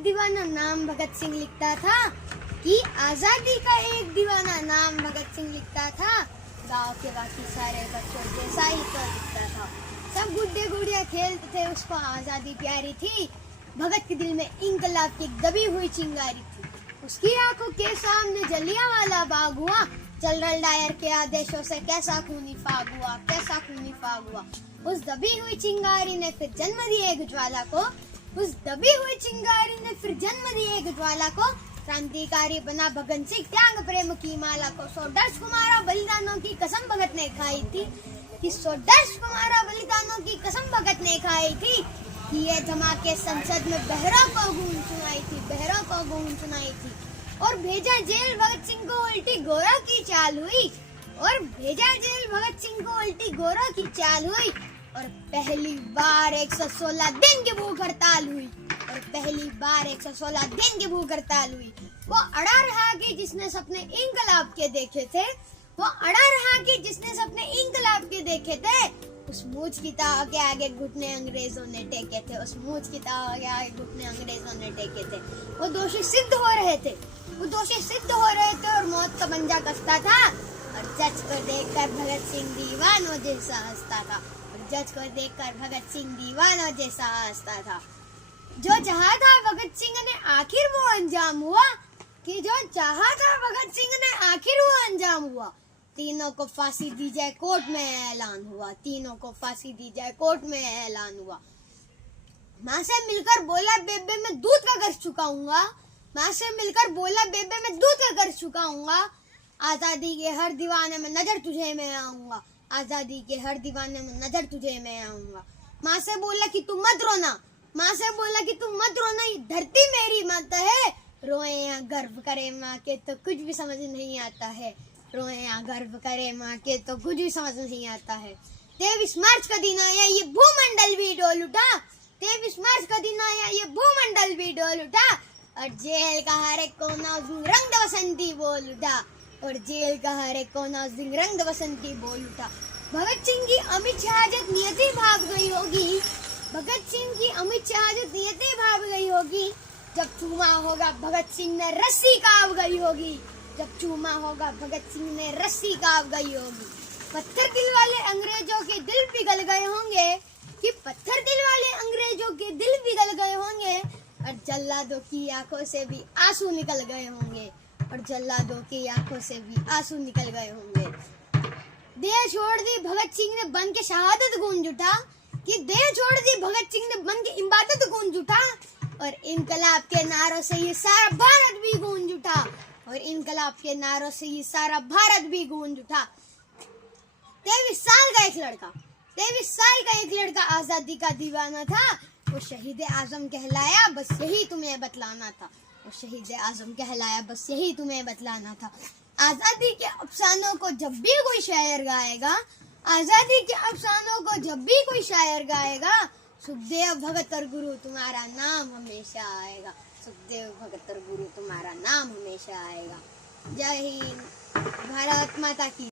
एक दीवाना नाम भगत सिंह लिखता था कि आजादी का एक दीवाना नाम भगत सिंह लिखता था। गांव के बाकी सारे बच्चों जैसा ही तो लिखता था। सब गुड्डे गुड़िया खेलते थे, उसको आजादी प्यारी थी। भगत के दिल में इंकलाब की दबी हुई चिंगारी थी। उसकी आंखों के सामने जलियांवाला बाग हुआ। जनरल डायर के आदेशों से कैसा खूनी फाग हुआ, कैसा खूनी फाग हुआ। उस दबी हुई चिंगारी ने फिर जन्म दिया एक ज्वाला को। उस दबी हुई चिंगारी ने फिर जन्म दिया एक ज्वाला को। क्रांतिकारी बना भगत सिंह, त्याग प्रेम की माला को। 110 कुमारा बलिदानों की कसम भगत ने खाई थी कि 110 कुमारा बलिदानों की कसम भगत ने खाई थी कि ये धमाके संसद में बहरों को गूंज सुनाई थी, बहरों को गूंज सुनाई थी। और भेजा जेल भगत सिंह को उल्टी गोरा की चाल हुई। और भेजा जेल भगत सिंह को उल्टी गोरा की चाल हुई। और पहली बार 116 दिन की भूख हड़ताल हुई। और पहली बार 116 दिन की भूख हड़ताल हुई। वो अड़ा रहा कि जिसने सपने इंकलाब के देखे थे। वो अड़ा रहा कि जिसने सपने इंकलाब के देखे थे। उस मूछ की ताव के आगे घुटने अंग्रेजों ने टेके थे। उस मूछ की ताव के आगे घुटने अंग्रेजों ने टेके थे। वो दोषी सिद्ध हो रहे थे। वो दोषी सिद्ध हो रहे थे और मौत का पंजा कसता था। और जज को देखकर भगत सिंह दीवानों जैसा हंसता था। और जज को देखकर भगत सिंह दीवानों जैसा हंसता था। जो चाहा था भगत सिंह ने आखिर वो अंजाम हुआ। कि जो चाहा था भगत सिंह ने आखिर वो अंजाम हुआ। तीनों को फांसी दी जाए, कोर्ट में ऐलान हुआ। तीनों को फांसी दी जाए, कोर्ट में ऐलान हुआ। माँ से मिलकर बोला, बेबे मैं दूध का कर्ज चुकाऊंगा। माँ से मिलकर बोला, बेबे मैं दूध का कर्ज चुकाऊंगा। आजादी के हर दीवाने में नजर तुझे मैं आऊंगा। आजादी के हर दीवाने में नजर तुझे मैं आऊंगा। माँ से बोला कि तू मत रोना। माँ से बोला कि तू मत रोना, ये धरती मेरी माता है। रोए या गर्व करे माँ के तो कुछ भी समझ नहीं आता है। रोए या गर्व करे माँ के तो कुछ भी समझ नहीं आता है। 23 मार्च का दिन आया, ये भूमंडल भी डोल उठा। 23 मार्च का दिन आया, ये भूमंडल भी डोल उठा। और जेल का हर एक कोना उस दिन रंग बसंती बोल उठा। और जेल का हर एक कोना उस दिन रंग बसंती बोल उठा। भगत सिंह की अमित शहादत नियति भाग गई होगी। भगत सिंह की अमित शहादत नियति भाग गई होगी। जब चूमा होगा भगत सिंह ने रस्सी काव गई होगी। जब चूमा होगा भगत सिंह ने रस्सी काव गई होगी। पत्थर दिल वाले अंग्रेजों के दिल पिघल गए होंगे। कि पत्थर दिल वाले अंग्रेजों के दिल पिघल गए होंगे। और जल्लादों की आंखों से भी आंसू निकल गए होंगे। और जल्लादों की आंखों से भी आंसू निकल गए होंगे। देह छोड़ दी भगत सिंह ने बन के शहादत गूंज उठा। कि देह छोड़ दी भगत सिंह ने बन के इबादत गूंज उठा। और इनकलाब के नारों से ये सारा भारत भी गूंज उठा। और इनकलाब के नारों से ये सारा भारत भी गूंज उठा। 23 साल का एक लड़का, 23 साल का एक लड़का आजादी का दीवाना था। वो शहीद आजम कहलाया, बस यही तुम्हें बतलाना था। वो शहीद आजम कहलाया, बस यही तुम्हें बतलाना था। आजादी के अफसानों को जब भी कोई शायर गाएगा, आजादी के अफसानों को जब भी कोई शायर गाएगा, सुखदेव भगत और गुरु तुम्हारा नाम हमेशा आएगा। सुखदेव भगत और गुरु तुम्हारा नाम हमेशा आएगा। जय हिंद, भारत माता की।